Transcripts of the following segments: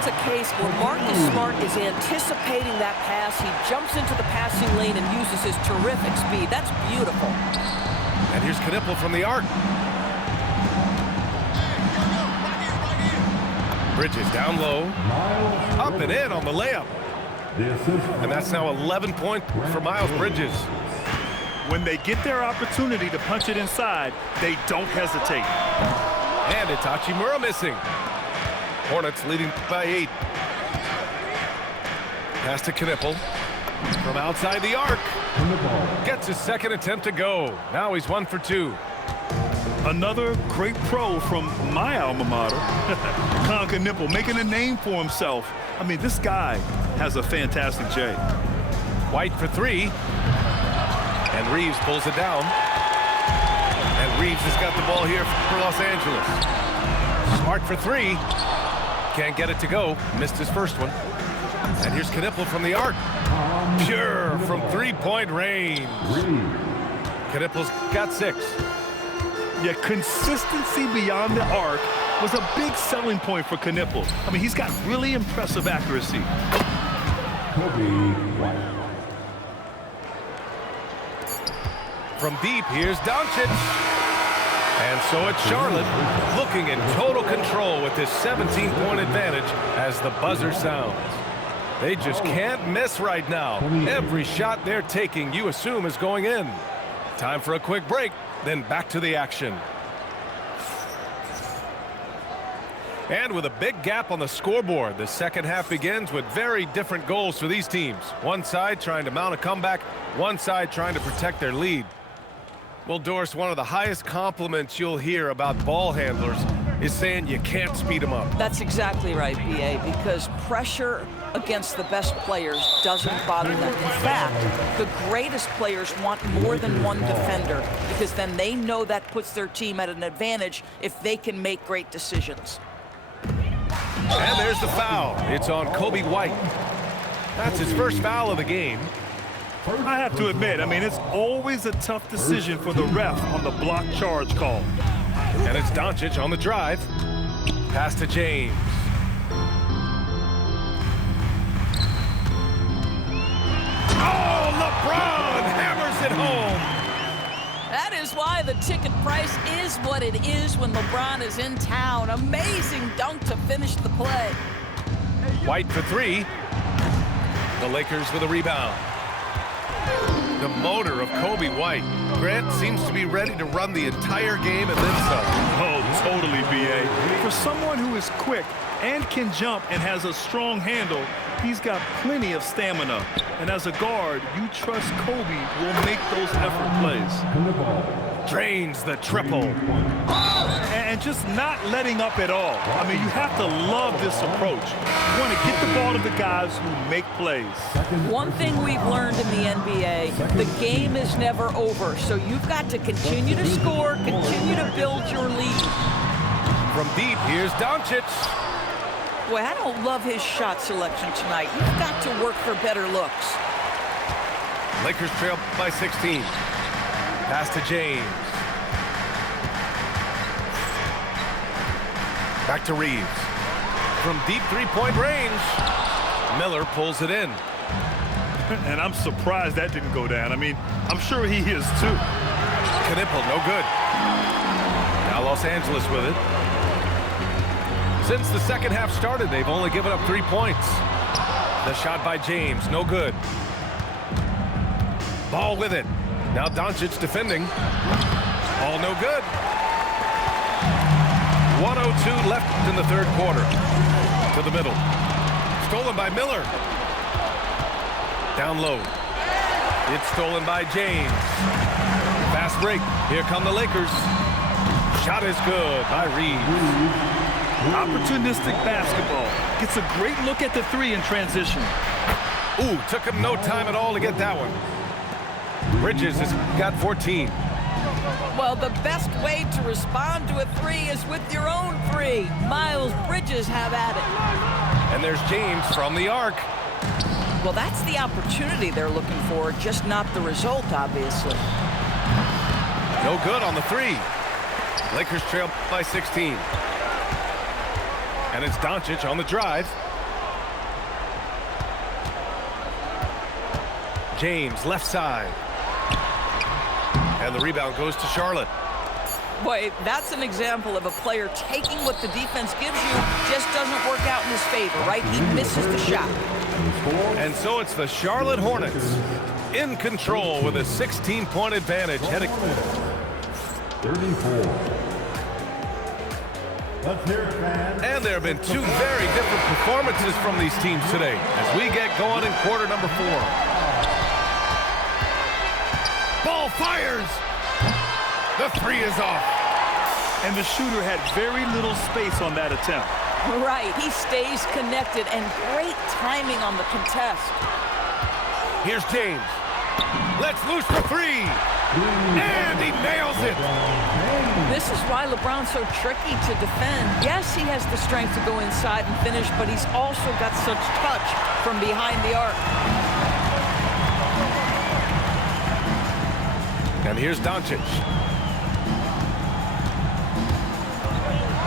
that's a case where Marcus Smart is anticipating that pass. He jumps into the passing lane and uses his terrific speed. That's beautiful. And here's Knipple from the arc. Bridges down low. Up and in on the layup. And that's now 11 points for Miles Bridges. When they get their opportunity to punch it inside, they don't hesitate. And it's Hachimura missing. Hornets leading by 8. Pass to Knipple. From outside the arc. Gets his second attempt to go. Now he's 1 for 2. Another great pro from my alma mater, Kon Knipple, making a name for himself. I mean, this guy has a fantastic J. White for 3. And Reeves pulls it down. And Reeves has got the ball here for Los Angeles. Smart for 3. Can't get it to go. Missed his first one. And here's Knipple from the arc. Pure from 3-point range. Knipple's got 6. Yeah, consistency beyond the arc was a big selling point for Knipple. I mean, he's got really impressive accuracy. From deep, here's Doncic. And so it's Charlotte looking in total control with this 17-point advantage as the buzzer sounds. They just can't miss right now. Every shot they're taking, you assume, is going in. Time for a quick break, then back to the action. And with a big gap on the scoreboard, the second half begins with very different goals for these teams. One side trying to mount a comeback, one side trying to protect their lead. Well, Doris, one of the highest compliments you'll hear about ball handlers is saying you can't speed them up. That's exactly right, B.A., because pressure against the best players doesn't bother them. In fact, the greatest players want more than one defender because then they know that puts their team at an advantage if they can make great decisions. And there's the foul. It's on Coby White. That's his first foul of the game. I have to admit, I mean, it's always a tough decision for the ref on the block charge call. And it's Doncic on the drive. Pass to James. Oh, LeBron hammers it home. That is why the ticket price is what it is when LeBron is in town. Amazing dunk to finish the play. White for 3. The Lakers with a rebound. The motor of Coby White. Grant seems to be ready to run the entire game and then some. Oh, totally, B.A. For someone who is quick and can jump and has a strong handle, he's got plenty of stamina. And as a guard, you trust Coby will make those effort plays. Drains the triple. And just not letting up at all. I mean, you have to love this approach. You want to get the ball to the guys who make plays. One thing we've learned in the NBA, the game is never over. So you've got to continue to score, continue to build your lead. From deep, here's Doncic. Boy, I don't love his shot selection tonight. You've got to work for better looks. Lakers trail by 16. Pass to James. Back to Reeves. From deep 3-point range, Miller pulls it in. And I'm surprised that didn't go down. I mean, I'm sure he is too. Knipple, no good. Now Los Angeles with it. Since the second half started, they've only given up 3 points. The shot by James, no good. Ball with it. Now Doncic defending. All no good. 1:02 left in the third quarter. To the middle. Stolen by Miller. Down low. It's stolen by James. Fast break. Here come the Lakers. Shot is good by Reeves. Opportunistic basketball. Gets a great look at the 3 in transition. Ooh, took him no time at all to get that one. Bridges has got 14. Well, the best way to respond to a 3 is with your own 3. Miles Bridges have at it. And there's James from the arc. Well, that's the opportunity they're looking for, just not the result, obviously. No good on the 3. Lakers trail by 16. And it's Doncic on the drive. James, left side. And the rebound goes to Charlotte. Boy, that's an example of a player taking what the defense gives you, just doesn't work out in his favor, right? He misses the shot. And so it's the Charlotte Hornets in control with a 16-point advantage heading. 34. Let's hear it, fans. And there have been two very different performances from these teams today as we get going in quarter number 4. Ball fires. The 3 is off. And the shooter had very little space on that attempt. Right, he stays connected, and great timing on the contest. Here's James. Let's loose for 3. And he nails it. This is why LeBron's so tricky to defend. Yes, he has the strength to go inside and finish, but he's also got such touch from behind the arc. And here's Doncic.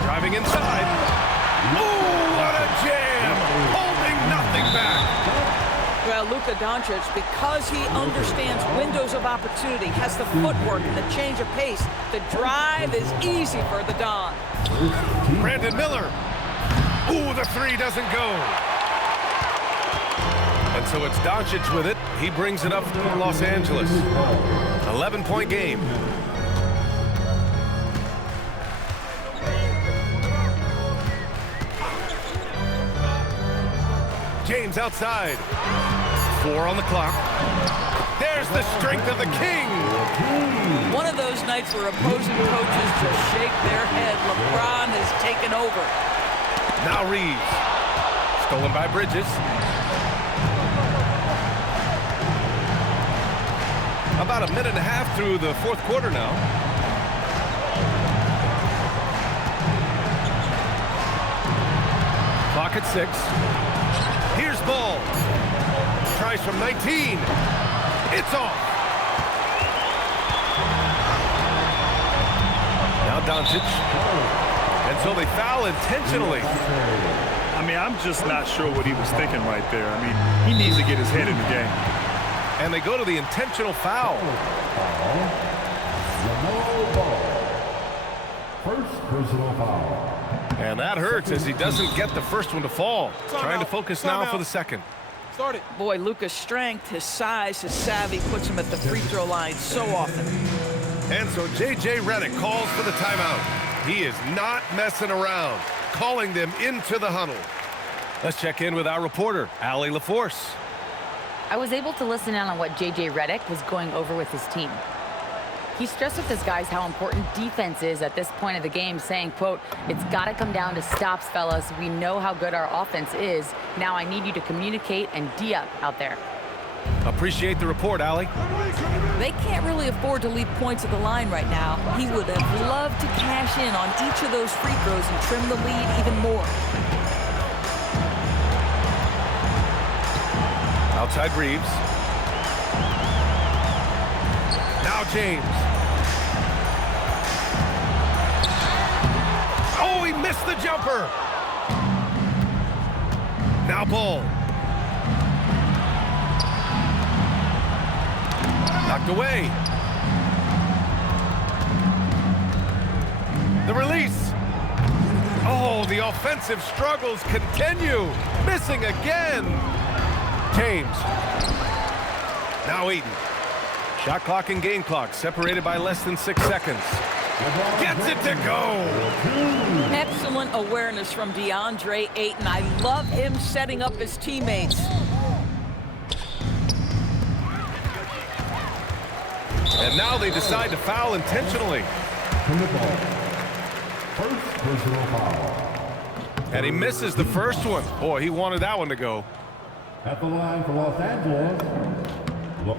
Driving inside. Oh, what a jam! Holding nothing back. Well, Luka Doncic, because he understands windows of opportunity, has the footwork and the change of pace, the drive is easy for the Don. Brandon Miller. Ooh, the 3 doesn't go. And so it's Doncic with it. He brings it up for Los Angeles. 11-point game. James outside. 4 on the clock. There's the strength of the king. One of those nights where opposing coaches just shake their head. LeBron has taken over. Now Reeves. Stolen by Bridges. About a minute and a half through the 4th quarter now. Clock at 6. Here's Ball. Tries from 19. It's off. Now Doncic. And so they foul intentionally. I mean, I'm just not sure what he was thinking right there. I mean, he needs to get his head in the game. And they go to the intentional foul. LaMelo Ball. First personal foul. And that hurts as he doesn't get the first one to fall. Trying to focus now for the second. Start it. Boy, Luka's strength, his size, his savvy puts him at the free throw line so often. And so J.J. Redick calls for the timeout. He is not messing around, calling them into the huddle. Let's check in with our reporter, Allie LaForce. I was able to listen in on what J.J. Redick was going over with his team. He stressed with his guys how important defense is at this point of the game, saying, quote, "It's got to come down to stops, fellas. We know how good our offense is. Now I need you to communicate and D-up out there." Appreciate the report, Allie. They can't really afford to leave points at the line right now. He would have loved to cash in on each of those free throws and trim the lead even more. Outside Reeves. Now James. Oh, he missed the jumper. Now Ball. Knocked away. The release. Oh, the offensive struggles continue. Missing again. James. Now Eaton. Shot clock and game clock separated by less than 6 seconds. Gets it to go. Excellent awareness from DeAndre Ayton. I love him setting up his teammates. And now they decide to foul intentionally. From the ball. First personal foul. And he misses the first one. Boy, he wanted that one to go. At the line for Los Angeles.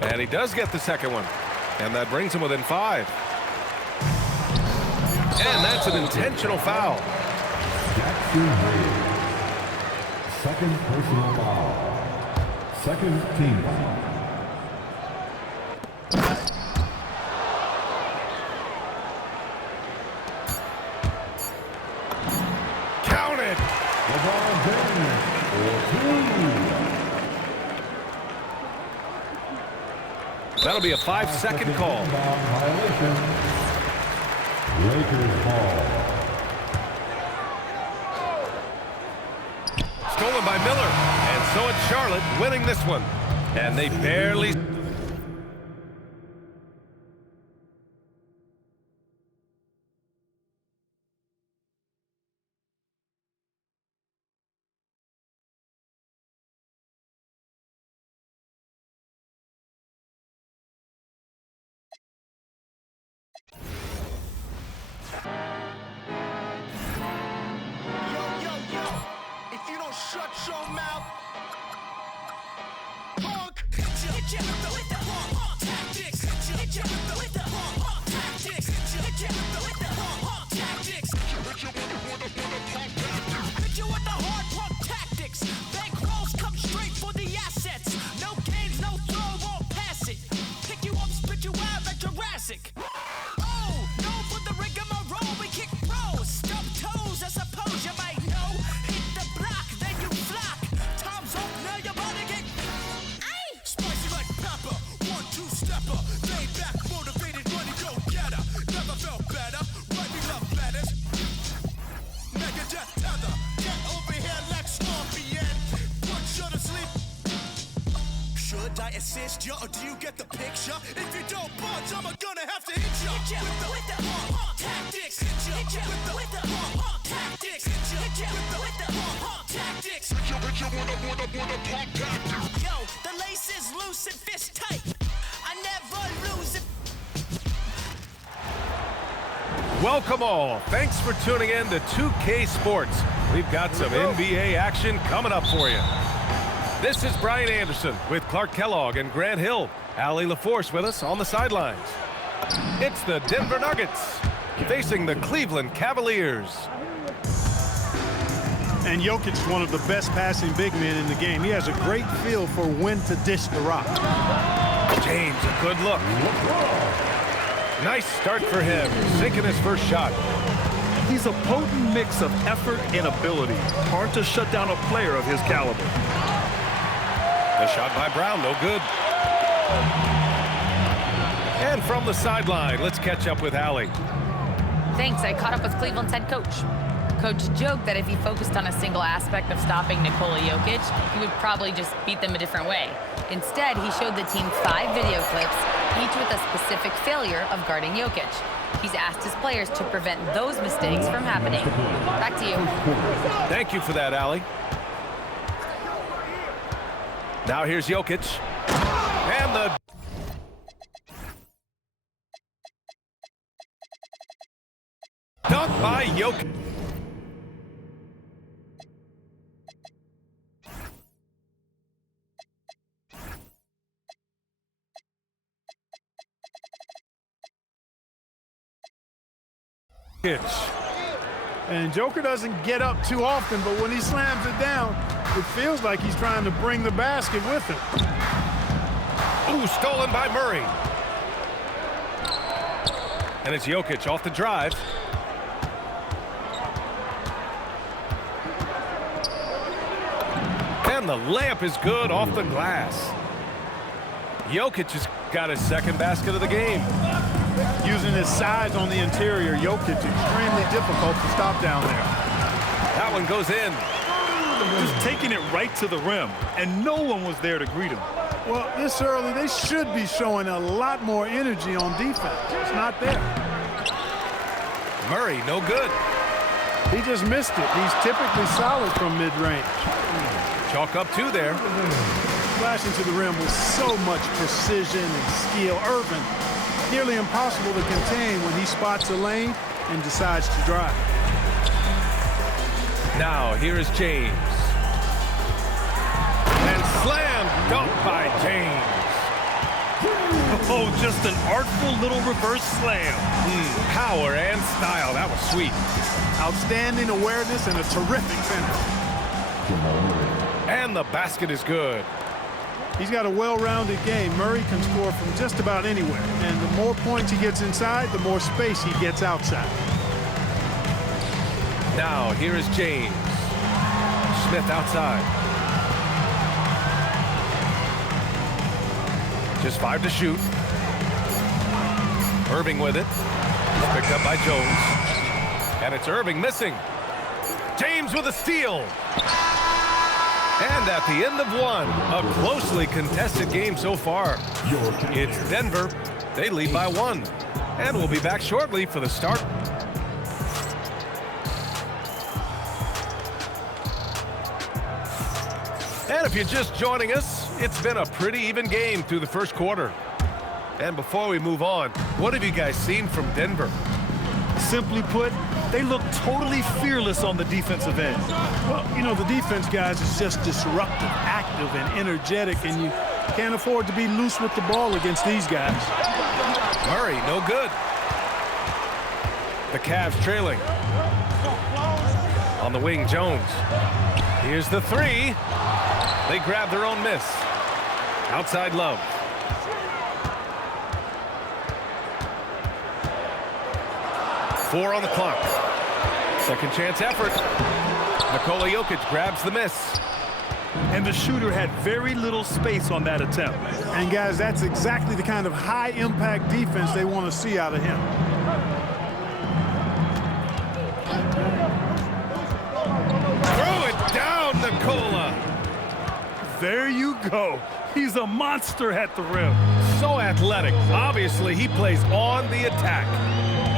And he does get the second one. And that brings him within 5. And that's an intentional foul. Jackson Reeves. Second personal foul. Second team foul. Counted. LeBron James for 2. That'll be a 5-second call. Violation. Lakers ball. Stolen by Miller. And so it's Charlotte winning this one. And they barely... Shut your mouth, punk. Hit you with the punk tactics. Hit you with the punk tactics. Hit you with the punk tactics. Hit you with the hard punk tactics. Bankrolls come straight for the assets. No games, no throw, won't pass it. Pick you up, spit you out like Jurassic. Oh, no for the rigmarole, we kick pros. Stump toes, I suppose you might know. Hit the block, then you flock. Time's up, now your body get spicy like pepper. 1-2-stepper, laid back, motivated, money go getter. Never felt better, write me love letters. Megadeth tether, get over here like Scorpion. Put you to sleep. Should I assist you, or do you get the picture? If you don't budge, I'm gonna have to hit you. Hit you with the tactics. Hit you with the tactics. Hit you with the tactics. Yo, the lace is loose and fist tight. I never lose it. Welcome all. Thanks for tuning in to 2K Sports. We've got some NBA action coming up for you. This is Brian Anderson with Clark Kellogg and Grant Hill. Allie LaForce with us on the sidelines. It's the Denver Nuggets facing the Cleveland Cavaliers. And Jokic is one of the best passing big men in the game. He has a great feel for when to dish the rock. James, a good look. Nice start for him, sinking his first shot. He's a potent mix of effort and ability. Hard to shut down a player of his caliber. The shot by Brown, no good. And from the sideline, let's catch up with Allie. Thanks. I caught up with Cleveland's head coach. Coach joked that if he focused on a single aspect of stopping Nikola Jokic, he would probably just beat them a different way. Instead, he showed the team 5 video clips, each with a specific failure of guarding Jokic. He's asked his players to prevent those mistakes from happening. Back to you. Thank you for that, Allie. Now here's Jokic. And the... dunk by Jokic. And Joker doesn't get up too often, but when he slams it down, it feels like he's trying to bring the basket with him. Ooh, stolen by Murray. And it's Jokic off the drive. And the layup is good off the glass. Jokic has got his second basket of the game. Using his size on the interior, Jokic extremely difficult to stop down there. That one goes in. Just taking it right to the rim, and no one was there to greet him. Well, this early, they should be showing a lot more energy on defense. It's not there. Murray, no good. He just missed it. He's typically solid from mid-range. Chalk up 2 there. Flashing to the rim with so much precision and skill. Irvin, nearly impossible to contain when he spots a lane and decides to drive. Now, here is James. And slam dunk by James. Oh, just an artful little reverse slam. Power and style. That was sweet. Outstanding awareness and a terrific finish. And the basket is good. He's got a well-rounded game. Murray can score from just about anywhere. And the more points he gets inside, the more space he gets outside. Now, here is James. Smith outside. Just 5 to shoot. Irving with it. It's picked up by Jones. And it's Irving missing. James with a steal. And at the end of one, a closely contested game so far. It's Denver. They lead by 1. And we'll be back shortly for the start. And if you're just joining us, it's been a pretty even game through the first quarter. And before we move on, what have you guys seen from Denver? Simply put, they look totally fearless on the defensive end. Well, you know, the defense, guys, is just disruptive, active, and energetic, and you can't afford to be loose with the ball against these guys. Murray, no good. The Cavs trailing. On the wing, Jones. Here's the 3. They grab their own miss. Outside Love. Four on the clock. Second chance effort. Nikola Jokic grabs the miss. And the shooter had very little space on that attempt. And, guys, that's exactly the kind of high-impact defense they want to see out of him. Throw it down, Nikola. There you go. He's a monster at the rim. So athletic. Obviously, he plays on the attack.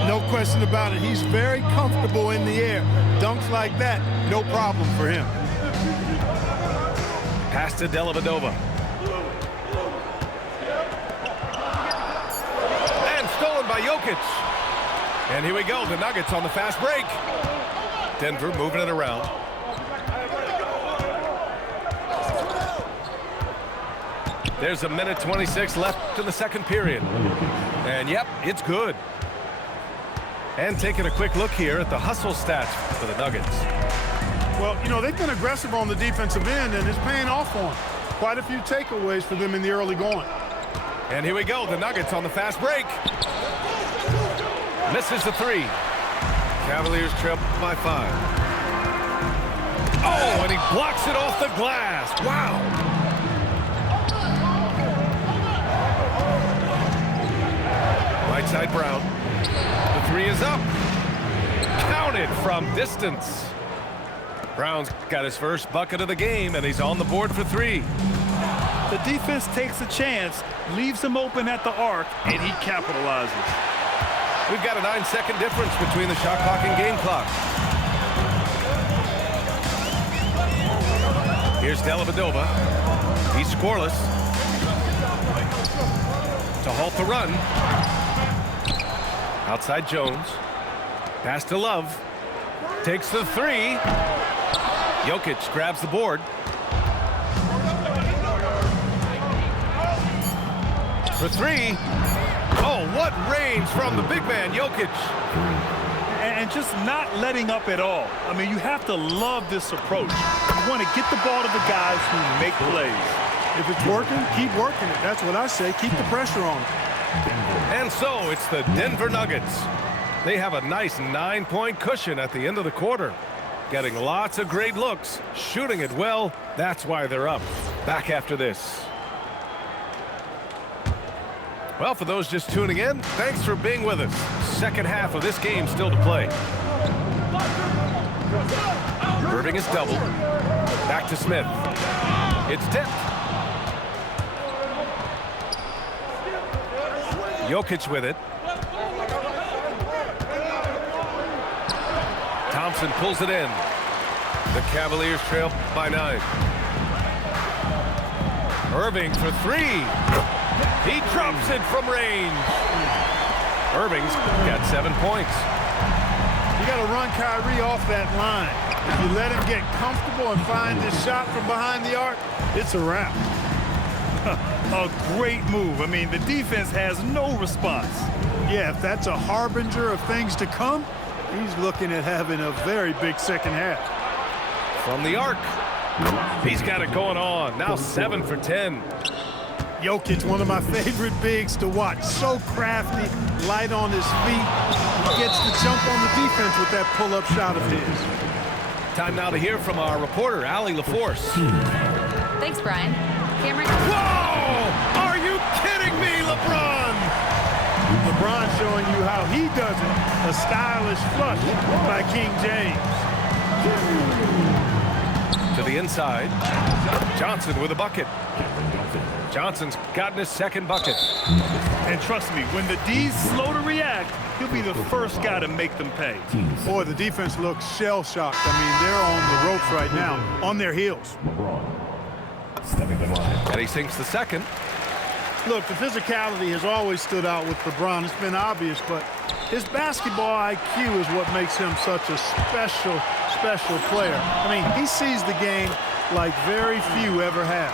No question about it. He's very comfortable in the air. Dunks like that, no problem for him. Pass to Dellavedova. And stolen by Jokic. And here we go, the Nuggets on the fast break. Denver moving it around. There's a minute 26 left in the second period. And yep, it's good. And taking a quick look here at the hustle stats for the Nuggets. Well, you know, they've been aggressive on the defensive end, and it's paying off for them. Quite a few takeaways for them in the early going. And here we go, the Nuggets on the fast break. Misses the 3. Cavaliers trail by 5. Oh, and he blocks it off the glass. Wow. Right side Brown. The 3 is up. Counted from distance. Brown's got his first bucket of the game, and he's on the board for 3. The defense takes a chance, leaves him open at the arc, and he capitalizes. We've got a 9-second difference between the shot clock and game clock. Here's Dellavedova. He's scoreless. To halt the run. Outside Jones. Pass to Love. Takes the 3. Jokic grabs the board. For 3. Oh, what range from the big man, Jokic. And just not letting up at all. I mean, you have to love this approach. You want to get the ball to the guys who make plays. If it's working, keep working it. That's what I say. Keep the pressure on. And so it's the Denver Nuggets. They have a nice 9-point cushion at the end of the quarter. Getting lots of great looks, shooting it well. That's why they're up. Back after this. Well, for those just tuning in, thanks for being with us. Second half of this game still to play. Irving is doubled. Back to Smith. It's tipped. Jokic with it. Thompson pulls it in. The Cavaliers trail by 9. Irving for 3. He drops it from range. Irving's got 7 points. You got to run Kyrie off that line. If you let him get comfortable and find his shot from behind the arc, it's a wrap. A great move. I mean, the defense has no response. Yeah, if that's a harbinger of things to come, he's looking at having a very big second half. From the arc. He's got it going on. Now 7 for 10. Jokic, one of my favorite bigs to watch. So crafty, light on his feet. He gets to jump on the defense with that pull-up shot of his. Time now to hear from our reporter, Allie LaForce. Thanks, Brian. Cameron. Whoa! Are you kidding LeBron! LeBron showing you how he does it. A stylish flush by King James. To the inside. Johnson with a bucket. Johnson's gotten his second bucket. And trust me, when the D's slow to react, he'll be the first guy to make them pay. Boy, the defense looks shell-shocked. I mean, they're on the ropes right now, on their heels. And he sinks the second. Look, the physicality has always stood out with LeBron. It's been obvious, but his basketball IQ is what makes him such a special player. I mean, he sees the game like very few ever have.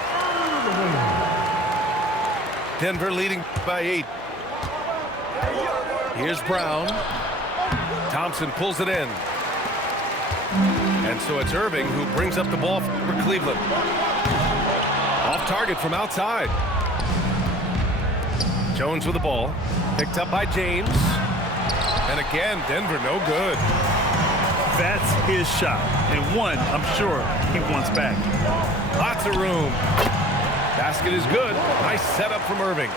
Denver leading by 8. Here's Brown. Thompson pulls it in. And so it's Irving who brings up the ball for Cleveland. Off target from outside. Jones with the ball. Picked up by James. And again, Denver no good. That's his shot. And one, I'm sure, he wants back. Lots of room. Basket is good. Nice setup from Irving.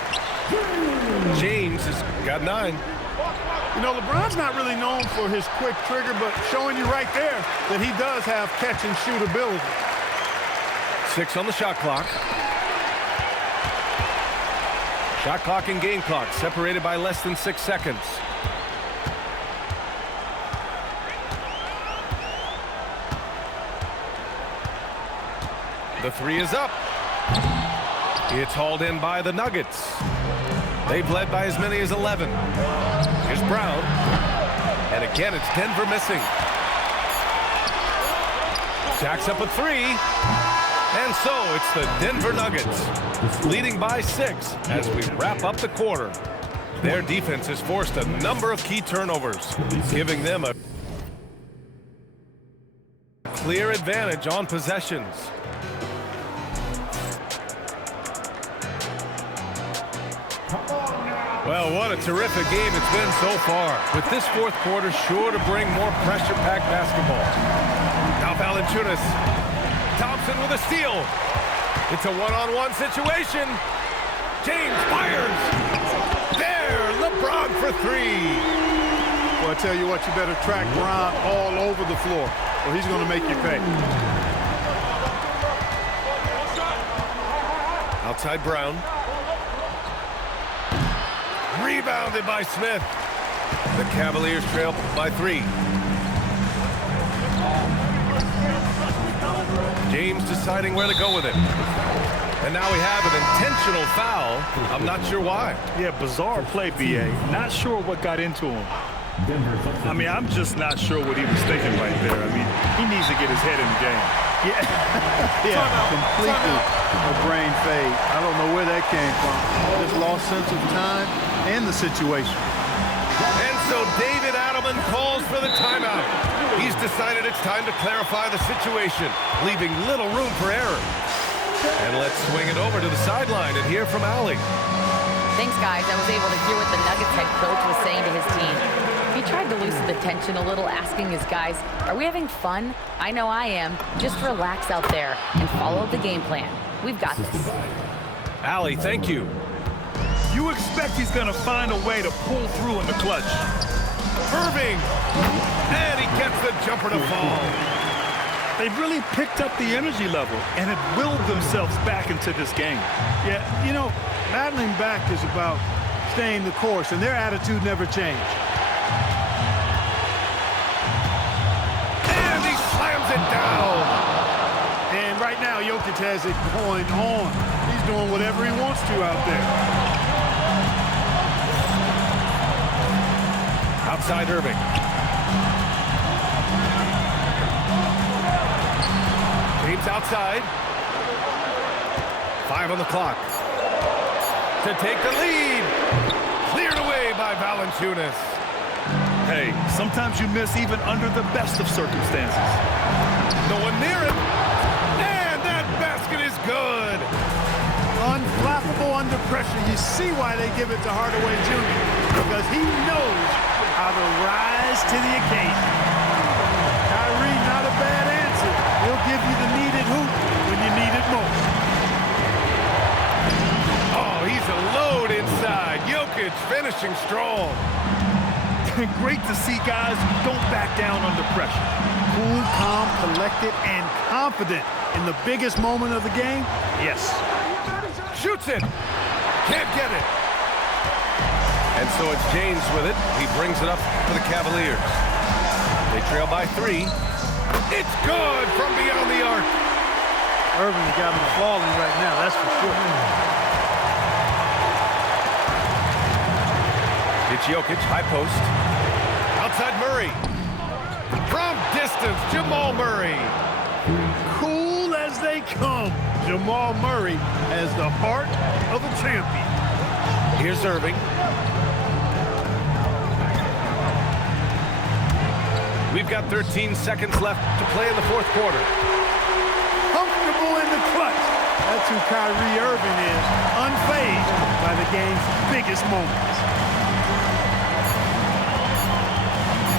James has got 9. You know, LeBron's not really known for his quick trigger, but showing you right there that he does have catch-and-shoot ability. 6 on the shot clock. Shot clock and game clock separated by less than 6 seconds. The 3 is up. It's hauled in by the Nuggets. They've led by as many as 11. Here's Brown. And again, it's Denver missing. Jacks up a 3. And so it's the Denver Nuggets leading by 6 as we wrap up the quarter. Their defense has forced a number of key turnovers, giving them a clear advantage on possessions. Well, what a terrific game it's been so far, with this fourth quarter sure to bring more pressure-packed basketball. Now Valanciunas. Thompson with a steal. It's a one-on-one situation. James fires. There, LeBron for 3. Well, I tell you what, you better track Bron all over the floor, or he's going to make you pay. Outside Brown. Rebounded by Smith. The Cavaliers trail by 3. James deciding where to go with it. And now we have an intentional foul. I'm not sure why. Yeah, bizarre play, B.A. Not sure what got into him. I mean, I'm just not sure what he was thinking right there. I mean, he needs to get his head in the game. Yeah, completely a brain fade. I don't know where that came from. Just lost sense of time and the situation. And so David Adelman calls for the timeout. He's decided it's time to clarify the situation, leaving little room for error. And let's swing it over to the sideline and hear from Allie. Thanks, guys. I was able to hear what the Nuggets head coach was saying to his team. He tried to loosen the tension a little, asking his guys, are we having fun? I know I am. Just relax out there and follow the game plan. We've got this. Allie, thank you. You expect he's going to find a way to pull through in the clutch. Irving. And he gets the jumper to fall. They've really picked up the energy level and have willed themselves back into this game. Yeah, you know, battling back is about staying the course, and their attitude never changed. And he slams it down. And right now, Jokic has it going on. He's doing whatever he wants to out there. Outside Irving. James outside. 5 on the clock. To take the lead. Cleared away by Valanciunas. Hey, sometimes you miss even under the best of circumstances. No one near it. And that basket is good. Unflappable under pressure. You see why they give it to Hardaway Jr. Because he knows how to rise to the occasion. Kyrie, not a bad answer. He'll give you the needed hoop when you need it most. Oh, he's a load inside. finishing strong. Great to see guys who don't back down under pressure. Cool, calm, collected, and confident in the biggest moment of the game. Yes. Shoots it. Can't get it. And so it's James with it. He brings it up for the Cavaliers. They trail by 3. It's good from beyond the arc. Irving got him falling right now, that's for sure. It's Jokic, high post. Outside Murray. From distance, Jamal Murray. Cool as they come. Jamal Murray has the heart of a champion. Here's Irving. We've got 13 seconds left to play in the fourth quarter. Comfortable in the clutch. That's who Kyrie Irving is, unfazed by the game's biggest moments.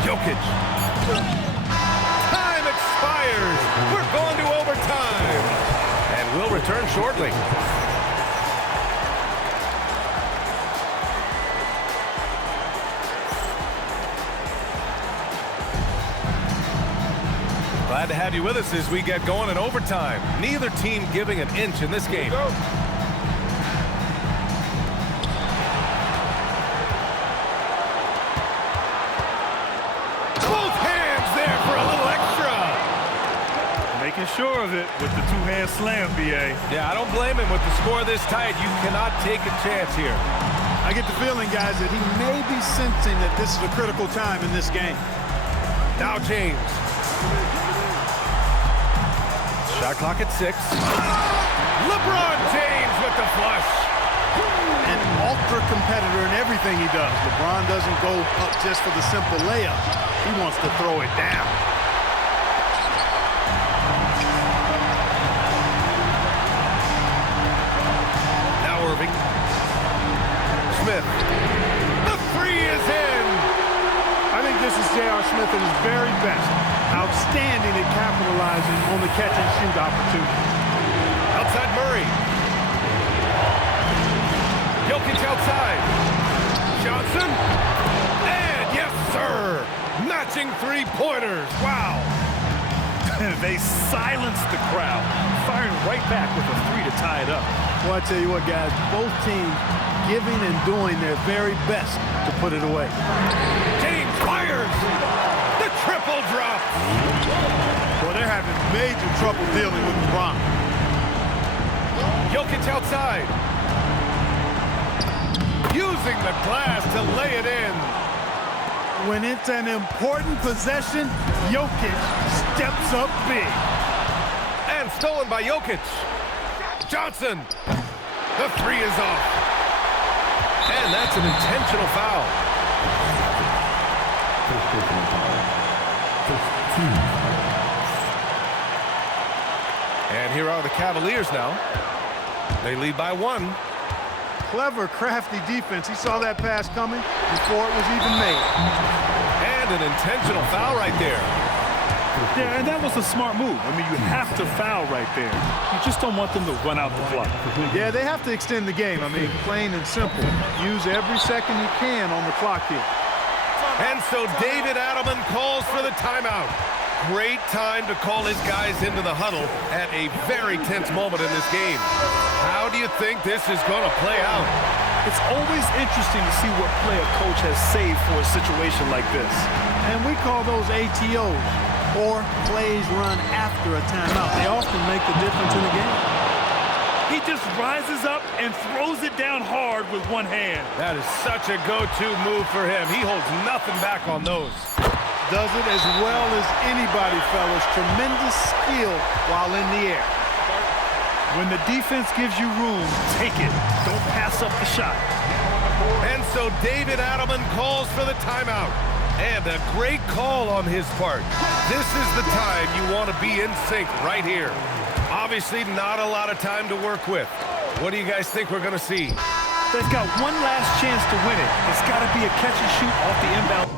Jokic. Time expires. We're going to overtime. And we'll return shortly. Glad to have you with us as we get going in overtime. Neither team giving an inch in this game. Both hands there for a little extra. Making sure of it with the two-hand slam, B.A. Yeah, I don't blame him with the score this tight. You cannot take a chance here. I get the feeling, guys, that he may be sensing that this is a critical time in this game. Now James. Shot clock at 6. LeBron James with the flush. An ultra competitor in everything he does. LeBron doesn't go up just for the simple layup. He wants to throw it down. Now Irving. Smith. The 3 is in. I think this is J.R. Smith at his very best. Outstanding at capitalizing on the catch-and-shoot opportunity. Outside Murray. Jokic outside. Johnson. And yes, sir. Matching three-pointers. Wow. They silenced the crowd, firing right back with a 3 to tie it up. Well, I tell you what, guys, both teams giving and doing their very best to put it away. James fires. The triple drop. Well, they're having major trouble dealing with LeBron. Jokic outside. Using the glass to lay it in. When it's an important possession, Jokic steps up big. And stolen by Jokic. Johnson. The 3 is off. And that's an intentional foul. And here are the Cavaliers now. They lead by 1. Clever, crafty defense. He saw that pass coming before it was even made. And an intentional foul right there. Yeah, and that was a smart move. I mean, you have to foul right there. You just don't want them to run out the clock. Yeah, they have to extend the game. I mean, plain and simple. Use every second you can on the clock here. And so David Adelman calls for the timeout. Great time to call his guys into the huddle at a very tense moment in this game. How do you think this is going to play out? It's always interesting to see what play a coach has saved for a situation like this. And we call those ATOs, or plays run after a timeout. They often make the difference in the game. He just rises up and throws it down hard with one hand. That is such a go-to move for him. He holds nothing back on those. Does it as well as anybody, fellas. Tremendous skill while in the air. When the defense gives you room, take it. Don't pass up the shot. And so David Adelman calls for the timeout. And a great call on his part. This is the time you want to be in sync right here. Obviously, not a lot of time to work with. What do you guys think we're going to see? They've got one last chance to win it. It's got to be a catch and shoot off the inbound.